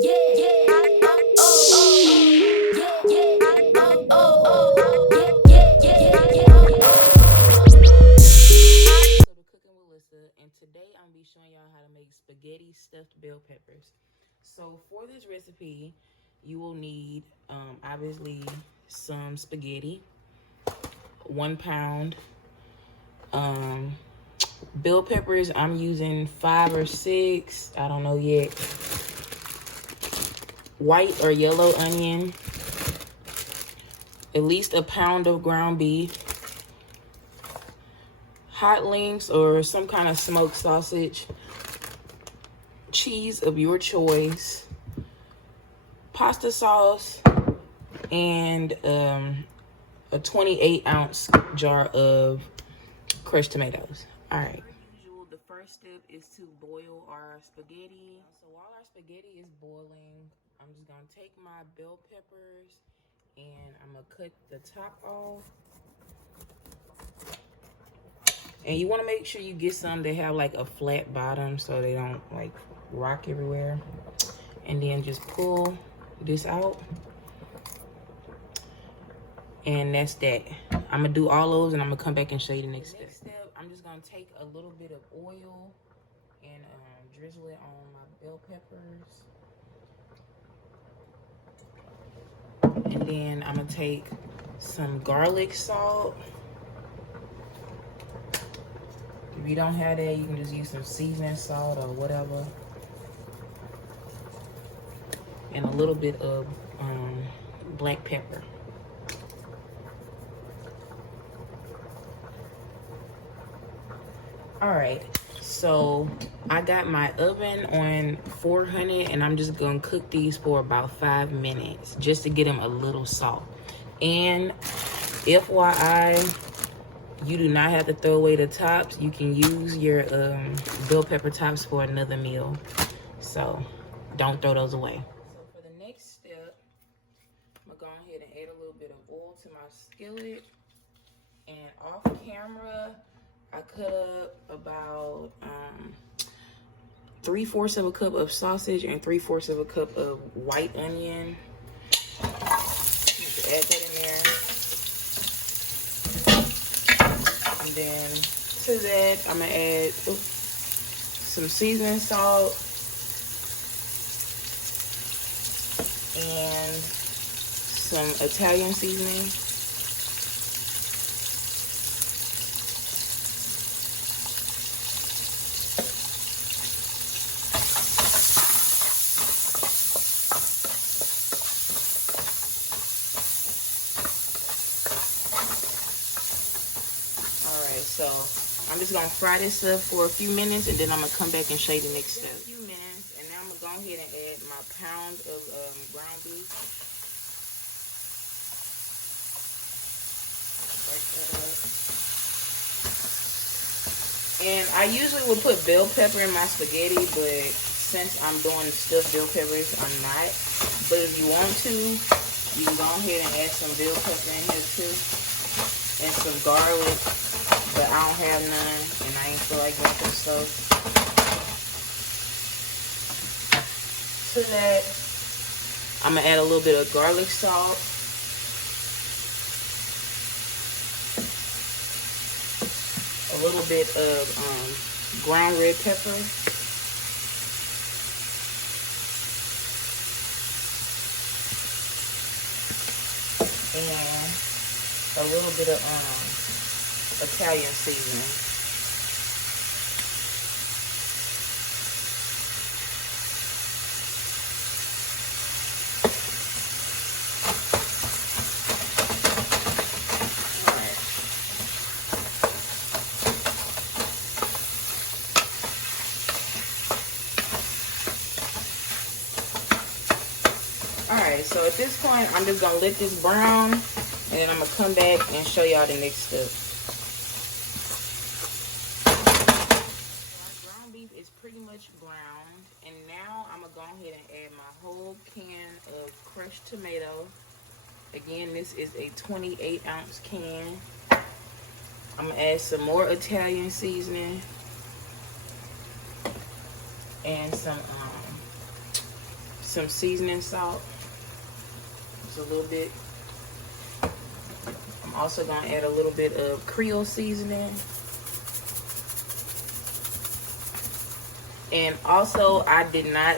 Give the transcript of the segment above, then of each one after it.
To Cooking with Lyssa, and today I'm gonna be showing y'all how to make spaghetti stuffed bell peppers. So for this recipe, you will need obviously some spaghetti, 1 pound. Um, Bell peppers, I'm using 5 or 6. I don't know yet. White or yellow onion, at least a pound of ground beef, hot links or some kind of smoked sausage, cheese of your choice, pasta sauce, and a 28-ounce jar of crushed tomatoes. All right. As usual, the first step is to boil our spaghetti. So while our spaghetti is boiling, I'm just gonna take my bell peppers and I'm gonna cut the top off. And you want to make sure you get some that have like a flat bottom so they don't like rock everywhere. And then just pull this out. And that's that. I'm gonna do all those and I'm gonna come back and show you the next step. I'm just gonna take a little bit of oil and drizzle it on my bell peppers. And then I'm gonna take some garlic salt. If you don't have that, you can just use some seasoning salt or whatever. And a little bit of black pepper. All right, so I got my oven on 400 and I'm just gonna cook these for about 5 minutes just to get them a little soft. And FYI, you do not have to throw away the tops. You can use your bell pepper tops for another meal. So don't throw those away. So for the next step, I'm gonna go ahead and add a little bit of oil to my skillet. And off camera, I cut up about 3/4 of a cup of sausage and 3/4 of a cup of white onion. Just add that in there. And then to that, I'm gonna add some seasoning salt and some Italian seasoning. So I'm just gonna fry this up for a few minutes and then I'm gonna come back and show you the next step. A few minutes, and now I'm gonna go ahead and add my pound of ground beef. Break that up. And I usually would put bell pepper in my spaghetti, but since I'm doing stuffed bell peppers, I'm not. But if you want to, you can go ahead and add some bell pepper in here too, and some garlic. But I don't have none, and I ain't feel like making stuff. To that, I'm gonna add a little bit of garlic salt. A little bit of ground red pepper. And a little bit of Italian seasoning. Alright, so at this point, I'm just gonna let this brown, and then I'm gonna come back and show y'all the next step. Is pretty much browned, and now I'm gonna go ahead and add my whole can of crushed tomato. Again, this is a 28-ounce can. I'm gonna add some more Italian seasoning and some some seasoning salt. Just a little bit. I'm also gonna add a little bit of Creole seasoning. And also, I did not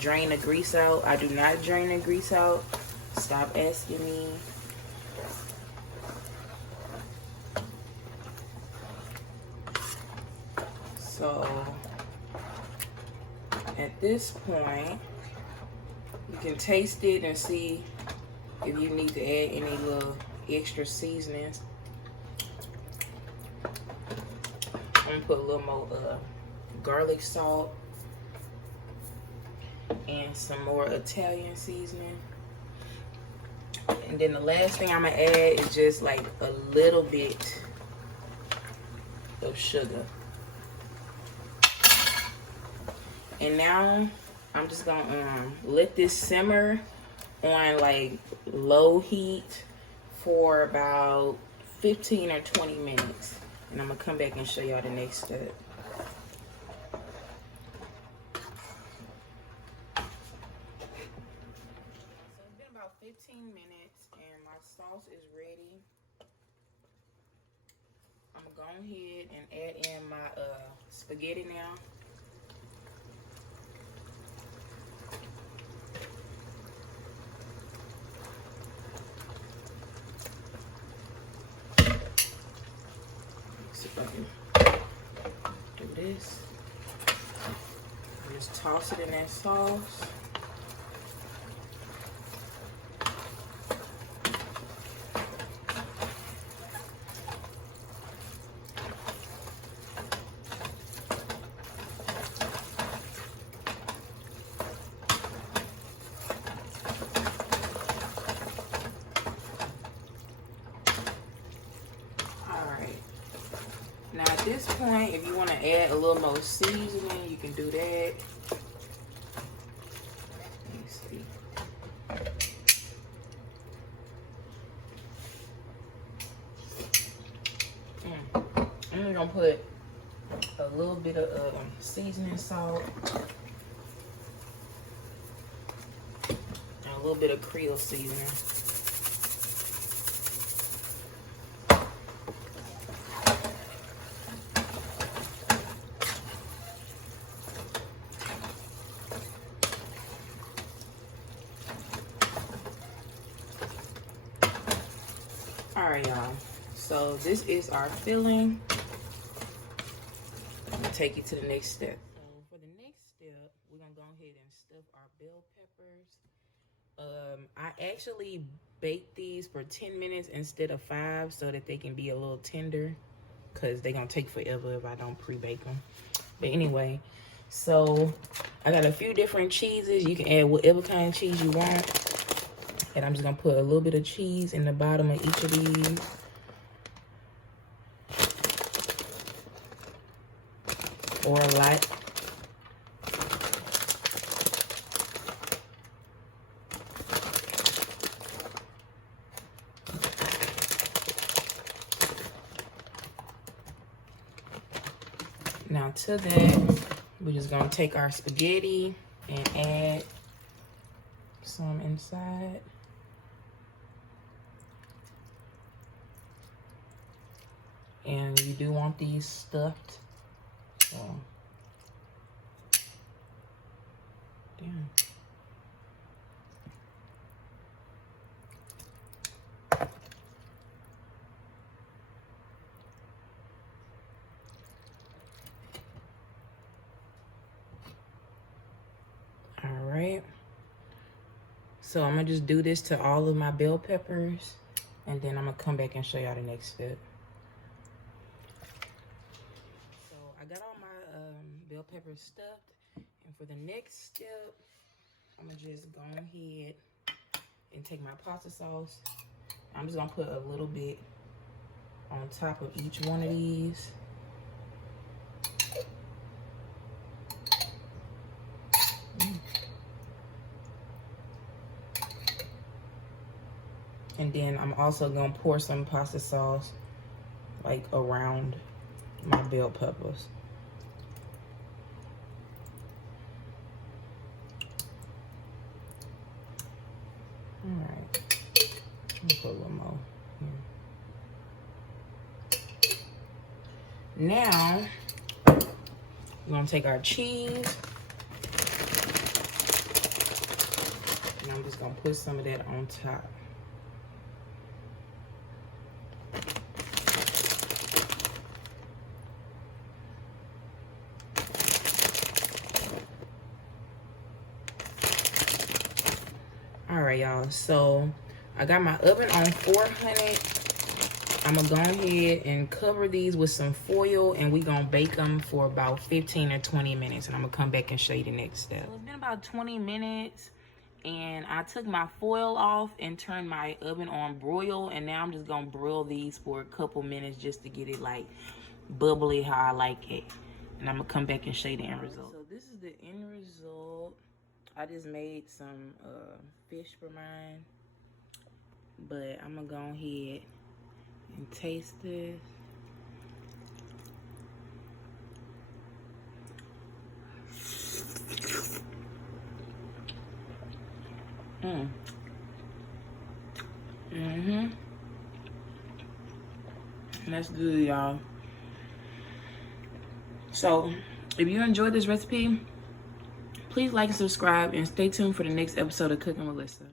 drain the grease out. I do not drain the grease out. Stop asking me. So, at this point, you can taste it and see if you need to add any little extra seasonings. I'm gonna put a little more garlic salt and some more Italian seasoning. And then the last thing I'm gonna add is just like a little bit of sugar. And now I'm just gonna let this simmer on like low heat for about 15 or 20 minutes. And I'm gonna come back and show y'all the next step. So it's been about 15 minutes and my sauce is ready. I'm gonna go ahead and add in my spaghetti now. See if I can do this. Just toss it in that sauce. Now at this point, if you want to add a little more seasoning, you can do that. Let me see. I'm gonna put a little bit of seasoning salt and a little bit of Creole seasoning. All right, y'all. So this is our filling. I'm gonna take you to the next step. So for the next step, we're gonna go ahead and stuff our bell peppers. I actually baked these for 10 minutes instead of 5 so that they can be a little tender, because they're gonna take forever if I don't pre-bake them. But anyway, so I got a few different cheeses. You can add whatever kind of cheese you want. And I'm just gonna put a little bit of cheese in the bottom of each of these. Or a lot. Now to that, we're just gonna take our spaghetti and add some inside. And you do want these stuffed. So, damn. All right. So I'm gonna just do this to all of my bell peppers, and then I'm gonna come back and show y'all the next step. I got all my bell peppers stuffed, and for the next step, I'm gonna just go ahead and take my pasta sauce. I'm just gonna put a little bit on top of each one of these. And then I'm also gonna pour some pasta sauce like around my bell peppers. put a little more. Now, we're gonna take our cheese. And I'm just gonna put some of that on top. All right, y'all, so I got my oven on 400. I'm gonna go ahead and cover these with some foil, and we gonna bake them for about 15 or 20 minutes, and I'm gonna come back and show you the next step. So it's been about 20 minutes, and I took my foil off and turned my oven on broil, and now I'm just gonna broil these for a couple minutes just to get it like bubbly how I like it. And I'm gonna come back and show you the end result. So this is the end result. I just made some fish for mine, but I'm gonna go ahead and taste this. That's good, y'all. So if you enjoyed this recipe, please like and subscribe, and stay tuned for the next episode of Cooking with Lyssa.